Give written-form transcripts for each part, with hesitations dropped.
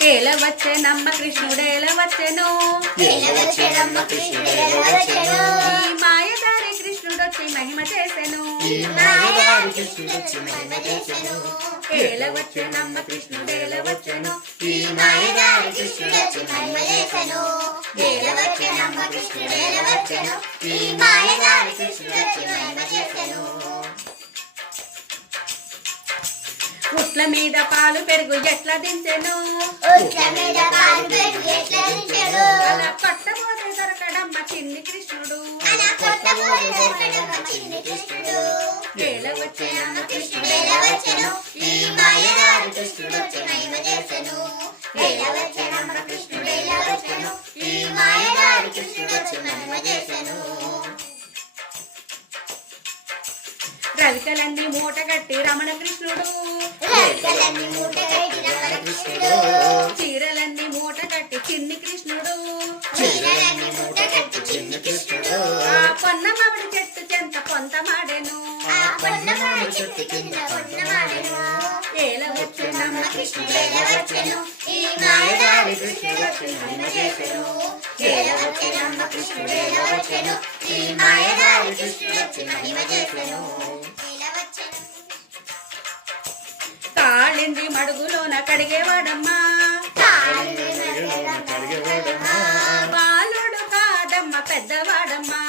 ఏల వచ్చెనమ్మ కృష్ణుడేల వచ్చెను ఈ మాయదారి కృష్ణుడొచ్చి మహిమ చేసెను ఏల వచ్చెనమ్మ కృష్ణుడేల వచ్చెను ఈ మాయదారి కృష్ణుడొచ్చి మహిమ చేసెను ఏల వచ్చెనమ్మ కృష్ణుడేల వచ్చెను ఈ మాయదారి కృష్ణుడొచ్చి మహిమ చేసెను ఉట్ల మీద పాలు పెరుగు ఎట్లా దించెను అలా పట్టబోతే దొరకడమ్మ చిన్ని కృష్ణుడు ఏల వచ్చెనమ్మ కృష్ణుడేల వచ్చెను ఈ మాయదారి కృష్ణుడొచ్చి మహిమ చేసెను ఏల వచ్చెనమ్మ కృష్ణుడేల వచ్చెను ఈ మాయదారి కృష్ణుడొచ్చి మహిమ చేసెను రవికలన్నీ మూట కట్టి రమణ కృష్ణుడు చీరలన్నీ మూట కట్టి చిన్ని కృష్ణుడు ఆ పొన్నమావిడి చెట్టు చెంత పొంతమాడెను ఏల వచ్చెనమ్మ కృష్ణుడేల వచ్చెను ఈ మాయదారి కృష్ణుడొచ్చి మహిమ చేసెను ఏల వచ్చెనమ్మ కృష్ణుడేల వచ్చెను ఈ మాయదారి కృష్ణుడొచ్చి మహిమ చేసెను కాళింది మడుగులోన కడిగేవాడమ్మా బాలుడు కాదమ్మ పెద్దవాడమ్మా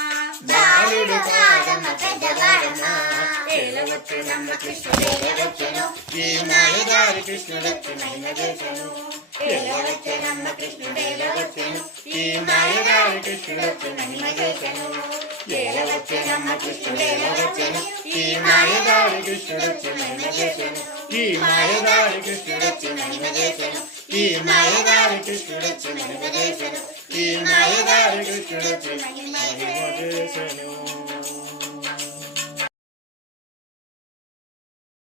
ఏల వచ్చెనమ్మ కృష్ణుడేల వచ్చెను ఈ మాయదారి కృష్ణుడొచ్చి మహిమ చేసెను ఏల వచ్చెనమ్మ కృష్ణుడేల వచ్చెను ఈ మాయదారి కృష్ణుడొచ్చి మహిమ చేసెను ఏల వచ్చెనమ్మ కృష్ణుడేల వచ్చెను ఈ మాయదారి కృష్ణుడొచ్చి మహిమ చేసెను ఈ మాయదారి కృష్ణుడొచ్చి మహిమ చేసెను ఈ మాయదారి కృష్ణుడొచ్చి మహిమ చేసెను ఈ మాయదారి కృష్ణుడొచ్చి మహిమ చేసెను